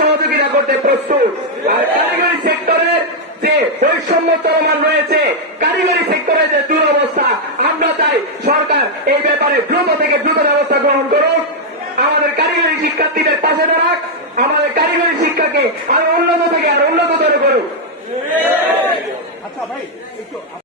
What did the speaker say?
সহযোগিতা করতে প্রস্তুত। আর কারিগরি সেক্টরে যে বৈষম্য চলমান রয়েছে, কারিগরি সেক্টরে যে দুরবস্থা, আমরা চাই সরকার এই ব্যাপারে দ্রুত থেকে দ্রুত ব্যবস্থা গ্রহণ করুক, আমাদের কারিগরি শিক্ষার্থীদের পাশে দাঁড়াক, আমাদের কারিগরি শিক্ষাকে আরো উন্নত থেকে আরো উন্নততর করুক।